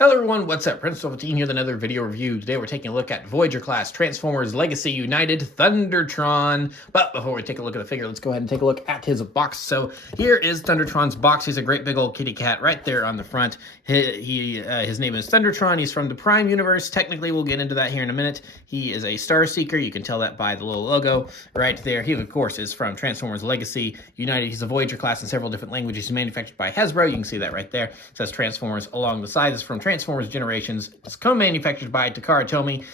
Hello everyone, what's up? Prince15 here with another video review. Today we're taking a look at Voyager class Transformers Legacy United THUNDERTRON. But before we take a look at the figure, let's go ahead and take a look at his box. So here is THUNDERTRON's box. He's a great big old kitty cat right there on the front. His name is THUNDERTRON. He's from the Prime universe. Technically, we'll get into that here in a minute. He is a Star Seeker. You can tell that by the little logo right there. He, of course, is from Transformers Legacy United. He's a Voyager class in several different languages. He's manufactured by Hasbro. You can see that right there. It says Transformers along the side. It's from Transformers Generations. It's co-manufactured by Takara Tomy.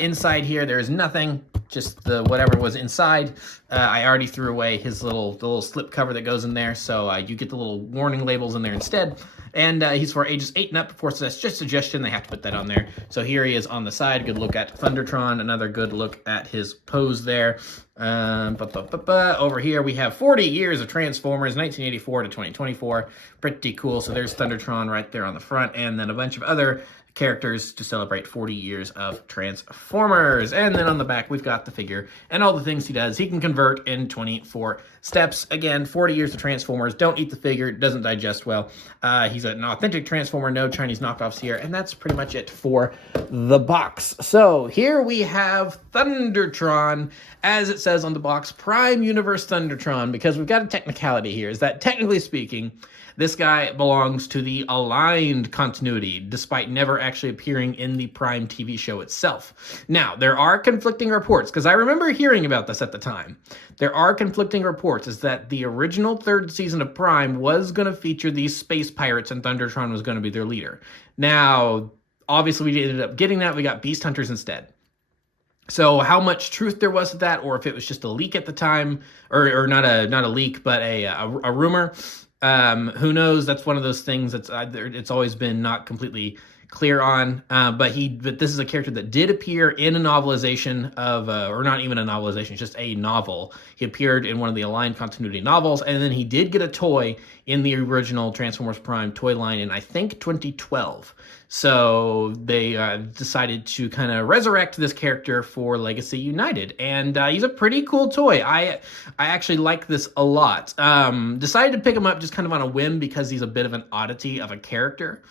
Inside here, there is nothing, just the whatever was inside. I already threw away his the little slip cover that goes in there, so you get the little warning labels in there instead. And he's for ages 8 and up. Of course, that's just a suggestion. They have to put that on there. So here he is on the side. Good look at THUNDERTRON. Another good look at his pose there. Over here, we have 40 years of Transformers, 1984 to 2024. Pretty cool. So there's THUNDERTRON right there on the front. And then a bunch of other characters to celebrate 40 years of Transformers. And then on the back, we've got the figure and all the things he does. He can convert in 24 steps. Again, 40 years of Transformers. Don't eat the figure. It doesn't digest well. He's an authentic Transformer. No Chinese knockoffs here. And that's pretty much it for the box. So here we have THUNDERTRON, as it says on the box, Prime Universe THUNDERTRON, because we've got a technicality here, is that technically speaking, this guy belongs to the aligned continuity, despite never actually appearing in the Prime TV show itself. Now, there are conflicting reports, because I remember hearing about this at the time. There are conflicting reports, is that the original 3rd season of Prime was going to feature these space pirates, and THUNDERTRON was going to be their leader. Now, obviously, we ended up getting that. We got Beast Hunters instead. So how much truth there was to that, or if it was just a leak at the time, or not a leak, but a rumor, who knows? That's one of those things that's it's always been not completely clear on. But this is a character that did appear in a novelization of, or not even a novelization, just a novel. He appeared in one of the Aligned Continuity novels, and then he did get a toy in the original Transformers Prime toy line in, I think, 2012. So they decided to kind of resurrect this character for Legacy United, and he's a pretty cool toy. I actually like this a lot. Decided to pick him up just kind of on a whim because he's a bit of an oddity of a character.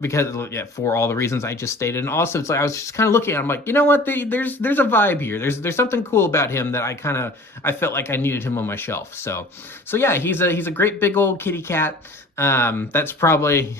Because for all the reasons I just stated, and also it's like I was just kind of looking at him like, you know what, there's a vibe here. There's something cool about him that I felt like I needed him on my shelf. So yeah, he's a great big old kitty cat. That's probably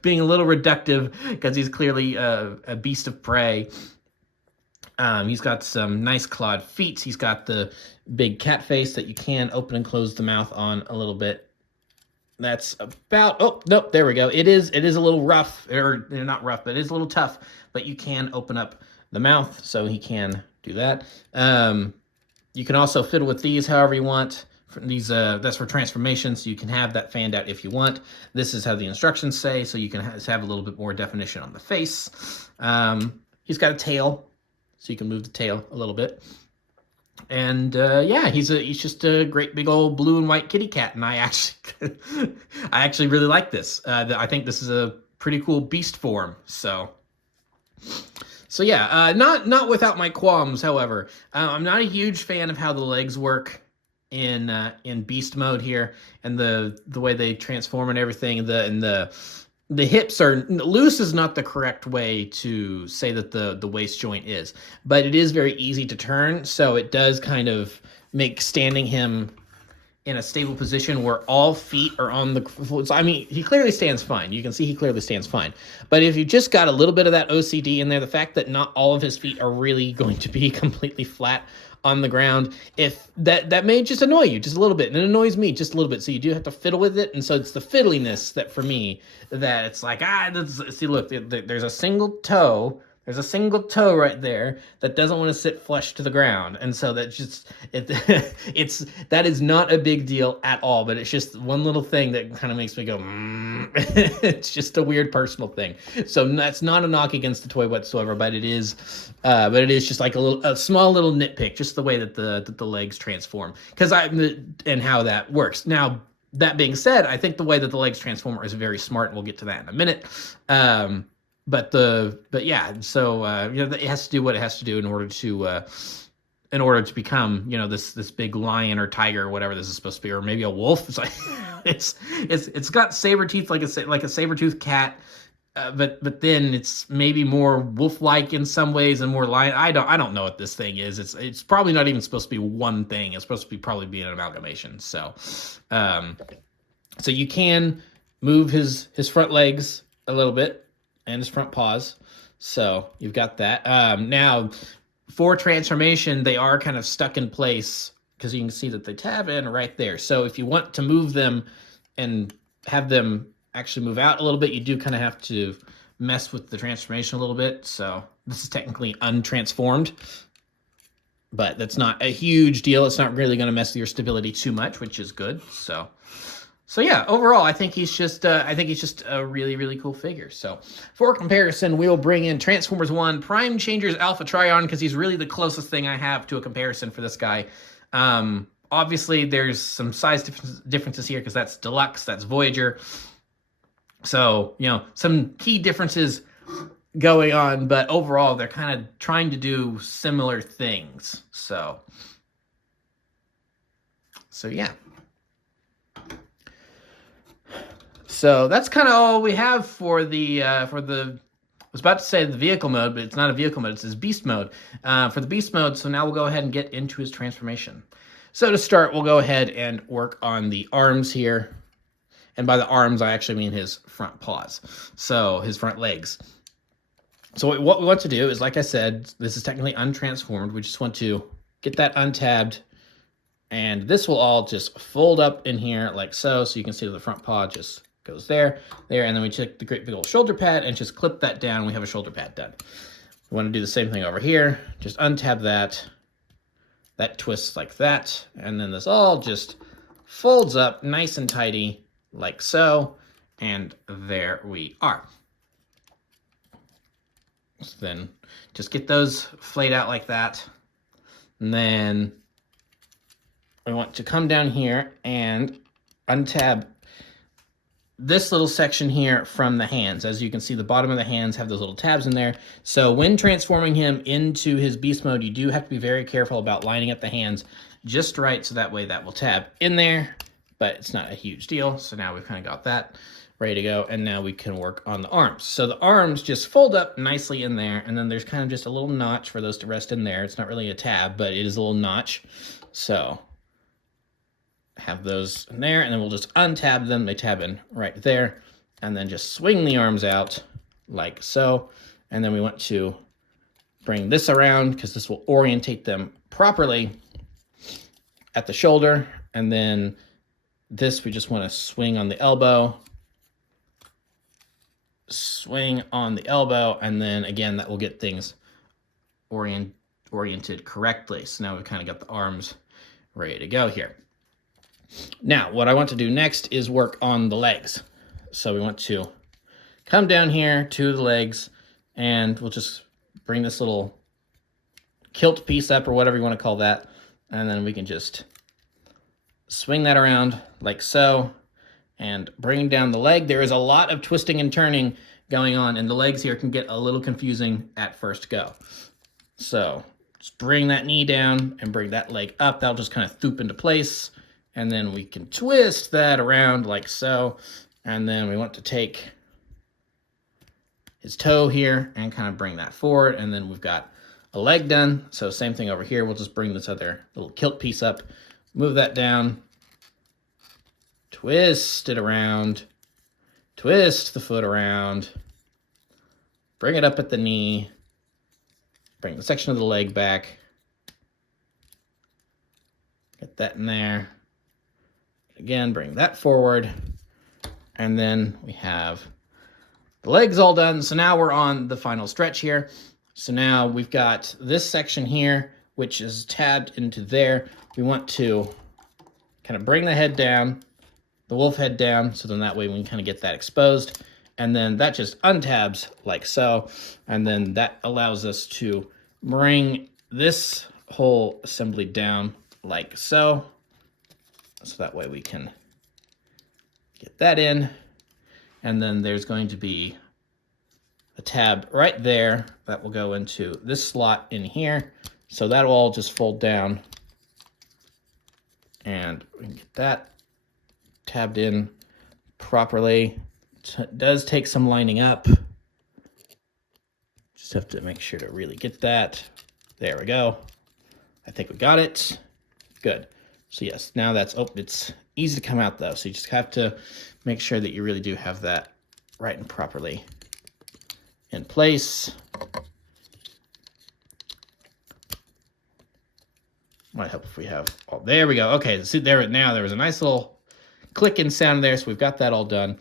being a little reductive because he's clearly a beast of prey. He's got some nice clawed feet. He's got the big cat face that you can open and close the mouth on a little bit. That's about, oh, nope, there we go. It is a little rough, or not rough, but it is a little tough, but you can open up the mouth, so he can do that. You can also fiddle with these however you want. These that's for transformations, so you can have that fanned out if you want. This is how the instructions say, so you can have a little bit more definition on the face. He's got a tail, so you can move the tail a little bit. And yeah, he's just a great big old blue and white kitty cat, and I actually really like this. I think this is a pretty cool beast form. So yeah, not without my qualms. However, I'm not a huge fan of how the legs work in beast mode here, and the way they transform and everything. The hips are loose is not the correct way to say that the waist joint is, but it is very easy to turn, so it does kind of make standing him in a stable position where all feet are on the... I mean, he clearly stands fine. You can see he clearly stands fine. But if you just got a little bit of that OCD in there, the fact that not all of his feet are really going to be completely flat on the ground, if that may just annoy you just a little bit, and it annoys me just a little bit, so you do have to fiddle with it. And so it's the fiddliness that for me, that it's like, see, look, there's a single toe right there that doesn't want to sit flush to the ground, and so that just that is not a big deal at all, but it's just one little thing that kind of makes me go it's just a weird personal thing. So that's not a knock against the toy whatsoever, but it is just like a small little nitpick, just the way that the legs transform, and how that works. Now, that being said, I think the way that the legs transform is very smart, and we'll get to that in a minute. But yeah, so it has to do what it has to do in order to in order to become, you know, this big lion or tiger or whatever this is supposed to be, or maybe a wolf. It's like it's got saber teeth like a saber tooth cat, but then it's maybe more wolf-like in some ways and more lion. I don't know what this thing is. It's probably not even supposed to be one thing. It's supposed to be probably be an amalgamation. So, so you can move his front legs a little bit and his front paws. So you've got that. Now, for transformation, they are kind of stuck in place because you can see that they tab in right there. So if you want to move them and have them actually move out a little bit, you do kind of have to mess with the transformation a little bit. So this is technically untransformed, but that's not a huge deal. It's not really going to mess with your stability too much, which is good. So yeah, overall, I think he's just a really, really cool figure. So for comparison, we'll bring in Transformers 1 Prime Changers Alpha Trion because he's really the closest thing I have to a comparison for this guy. Obviously, there's some size differences here because that's Deluxe, that's Voyager. So, you know, some key differences going on, but overall, they're kind of trying to do similar things. So yeah. So that's kind of all we have for the, I was about to say the vehicle mode, but it's not a vehicle mode, it's his beast mode. For the beast mode, so now we'll go ahead and get into his transformation. So to start, we'll go ahead and work on the arms here. And by the arms, I actually mean his front paws. So his front legs. So what we want to do is, like I said, this is technically untransformed. We just want to get that untabbed. And this will all just fold up in here like so. So you can see the front paw just goes there, and then we take the great big old shoulder pad and just clip that down. We have a shoulder pad done. We want to do the same thing over here. Just untab that. That twists like that. And then this all just folds up nice and tidy like so. And there we are. So then just get those flayed out like that. And then we want to come down here and untab this little section here from the hands. As you can see, the bottom of the hands have those little tabs in there. So when transforming him into his beast mode, you do have to be very careful about lining up the hands just right, so that way that will tab in there, but it's not a huge deal. So now we've kind of got that ready to go, and now we can work on the arms. So the arms just fold up nicely in there, and then there's kind of just a little notch for those to rest in there. It's not really a tab, but it is a little notch. So have those in there, and then we'll just untab them. They tab in right there, and then just swing the arms out like so. And then we want to bring this around because this will orientate them properly at the shoulder. And then this, we just want to swing on the elbow, swing on the elbow, and then again, that will get things oriented correctly. So now we've kind of got the arms ready to go here. Now, what I want to do next is work on the legs. So we want to come down here to the legs, and we'll just bring this little kilt piece up, or whatever you want to call that, and then we can just swing that around like so, and bring down the leg. There is a lot of twisting and turning going on, and the legs here can get a little confusing at first go. So just bring that knee down and bring that leg up. That'll just kind of thoop into place. And then we can twist that around like so. And then we want to take his toe here and kind of bring that forward. And then we've got a leg done. So same thing over here. We'll just bring this other little kilt piece up, move that down, twist it around, twist the foot around, bring it up at the knee, bring the section of the leg back, get that in there. Again, bring that forward, and then we have the legs all done. So now we're on the final stretch here. So now we've got this section here, which is tabbed into there. We want to kind of bring the head down, the wolf head down, so then that way we can kind of get that exposed. And then that just untabs like so. And then that allows us to bring this whole assembly down like so. So that way we can get that in. And then there's going to be a tab right there that will go into this slot in here. So that'll all just fold down. And we can get that tabbed in properly. It does take some lining up. Just have to make sure to really get that. There we go. I think we got it. Good. So yes, now that's, oh, it's easy to come out though. So you just have to make sure that you really do have that right and properly in place. Might help if we have, oh, there we go. Okay, see there, now there was a nice little clicking sound there. So we've got that all done.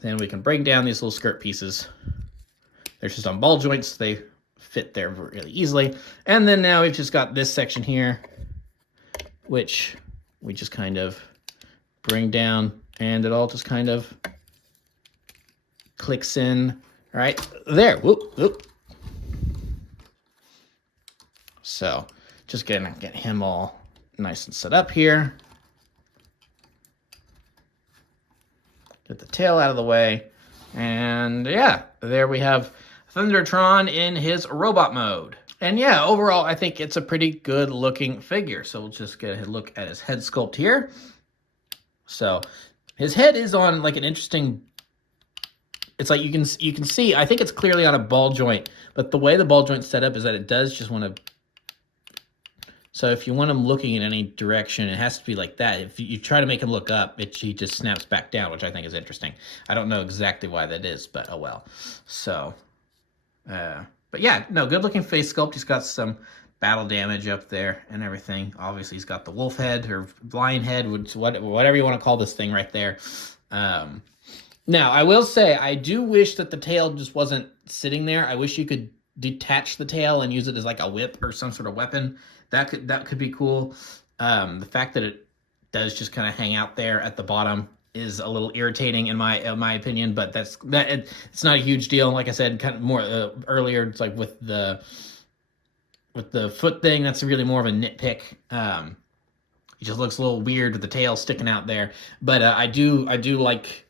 Then we can bring down these little skirt pieces. They're just on ball joints. They fit there really easily. And then now we've just got this section here, which we just kind of bring down, and it all just kind of clicks in right there. Whoop, whoop. So just gonna get him all nice and set up here. Get the tail out of the way. And yeah, there we have THUNDERTRON in his robot mode. And yeah, overall, I think it's a pretty good looking figure. So we'll just get a look at his head sculpt here. So his head is on like an interesting, it's like you can see, I think it's clearly on a ball joint, but the way the ball joint's set up is that it does just want to, so if you want him looking in any direction, it has to be like that. If you try to make him look up, he just snaps back down, which I think is interesting. I don't know exactly why that is, but oh well. So, but yeah, no, good looking face sculpt. He's got some battle damage up there and everything. Obviously, he's got the wolf head or lion head, whatever you want to call this thing right there. Now, I will say, I do wish that the tail just wasn't sitting there. I wish you could detach the tail and use it as like a whip or some sort of weapon. That could be cool. The fact that it does just kind of hang out there at the bottom is a little irritating in my opinion, but it's not a huge deal. Like I said, kind of more earlier, it's like with the foot thing, that's really more of a nitpick. It just looks a little weird with the tail sticking out there. But I do like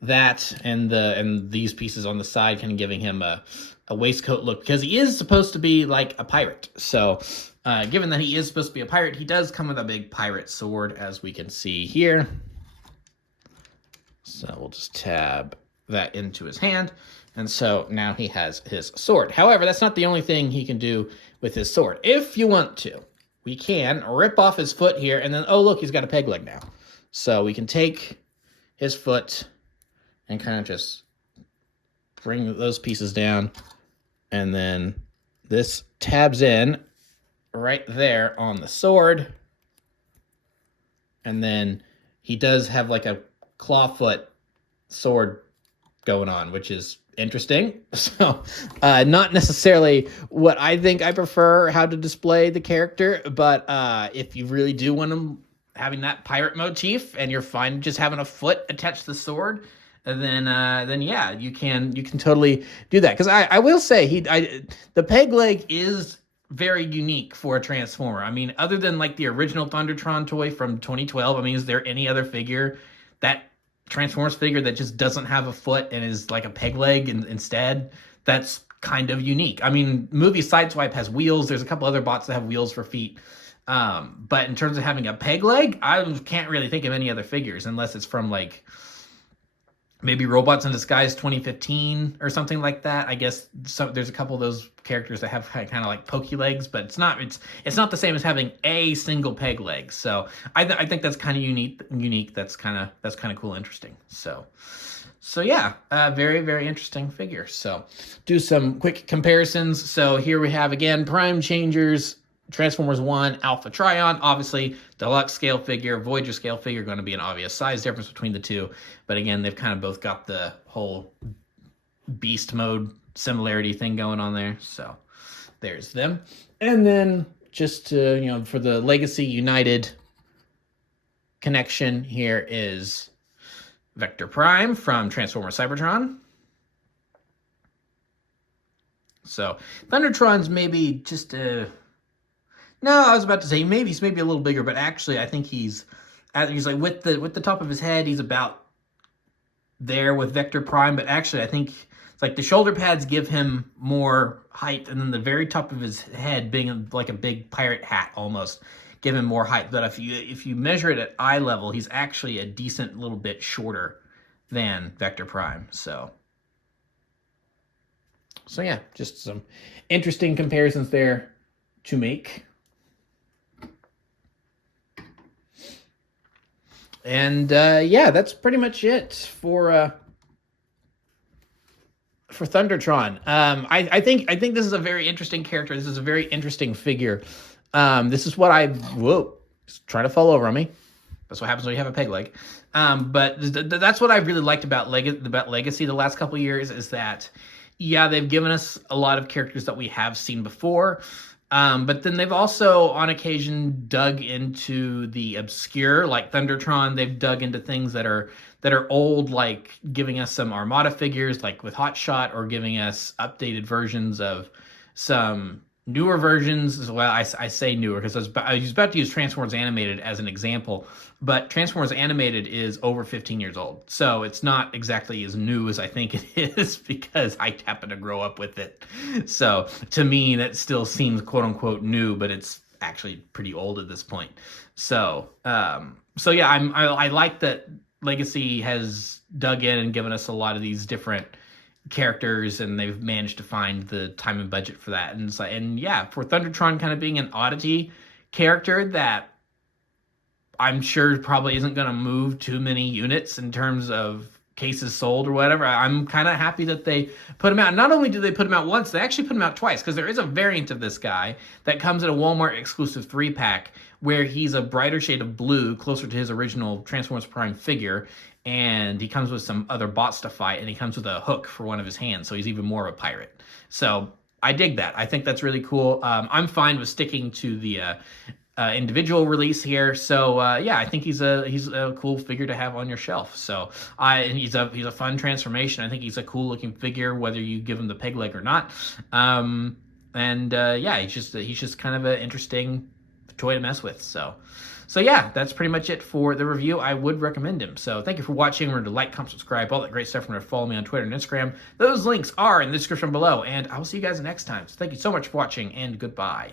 that and these pieces on the side, kind of giving him a waistcoat look, because he is supposed to be like a pirate. So given that he is supposed to be a pirate, he does come with a big pirate sword, as we can see here. So we'll just tab that into his hand. And so now he has his sword. However, that's not the only thing he can do with his sword. If you want to, we can rip off his foot here, and then, oh, look, he's got a peg leg now. So we can take his foot and kind of just bring those pieces down. And then this tabs in right there on the sword. And then he does have like a clawfoot sword going on, which is interesting. So not necessarily what I think I prefer how to display the character, but if you really do want him having that pirate motif and you're fine just having a foot attached to the sword, then yeah, you can totally do that. Because I will say the peg leg is very unique for a Transformer. I mean, other than like the original THUNDERTRON toy from 2012, I mean, is there any other figure, that Transformers figure, that just doesn't have a foot and is like a peg leg instead? That's kind of unique. I mean, movie Sideswipe has wheels. There's a couple other bots that have wheels for feet. But in terms of having a peg leg, I can't really think of any other figures, unless it's from like maybe Robots in Disguise 2015 or something like that. I guess there's a couple of those characters that have kind of like pokey legs, but it's not the same as having a single peg leg. So I think that's kind of unique. That's kind of cool, interesting. So yeah, very, very interesting figure. So do some quick comparisons. So here we have, again, Prime Changers, Transformers 1, Alpha Trion, obviously deluxe scale figure, Voyager scale figure, going to be an obvious size difference between the two. But again, they've kind of both got the whole beast mode similarity thing going on there. So there's them. And then just to, for the Legacy United connection, here is Vector Prime from Transformers Cybertron. So THUNDERTRON's maybe just no, I was about to say he's maybe a little bigger, but actually I think he's like with the top of his head, he's about there with Vector Prime, but actually I think it's like the shoulder pads give him more height, and then the very top of his head being like a big pirate hat almost give him more height. But if you measure it at eye level, he's actually a decent little bit shorter than Vector Prime. So yeah, just some interesting comparisons there to make. And yeah, that's pretty much it for Thundertron. I think this is a very interesting character. This is a very interesting figure. This is what trying to fall over on me. That's what happens when you have a peg leg. But that's what I really liked about Legacy the last couple of years, is that, yeah, they've given us a lot of characters that we have seen before. But then they've also, on occasion, dug into the obscure, like Thundertron. They've dug into things that are old, like giving us some Armada figures, like with Hotshot, or giving us updated versions of some newer versions as well. I say newer because I was about to use Transformers Animated as an example, but Transformers Animated is over 15 years old, so it's not exactly as new as I think it is, because I happen to grow up with it. So to me, that still seems quote unquote new, but it's actually pretty old at this point. So yeah, I like that Legacy has dug in and given us a lot of these different characters, and they've managed to find the time and budget for that. And yeah, for Thundertron kind of being an oddity character that I'm sure probably isn't going to move too many units in terms of cases sold or whatever, I'm kind of happy that they put him out. Not only did they put him out once, they actually put him out twice, because there is a variant of this guy that comes in a Walmart exclusive 3-pack where he's a brighter shade of blue, closer to his original Transformers Prime figure, and he comes with some other bots to fight, and he comes with a hook for one of his hands, so he's even more of a pirate. So I dig that. I think that's really cool. I'm fine with sticking to the individual release here. So yeah, I think he's a cool figure to have on your shelf. So and he's a fun transformation. I think he's a cool looking figure, whether you give him the peg leg or not. Yeah, he's just kind of an interesting toy to mess with. So yeah, that's pretty much it for the review. I would recommend him. So thank you for watching. Remember to like, comment, subscribe, all that great stuff. Remember to follow me on Twitter and Instagram. Those links are in the description below, and I will see you guys next time. So thank you so much for watching, and goodbye.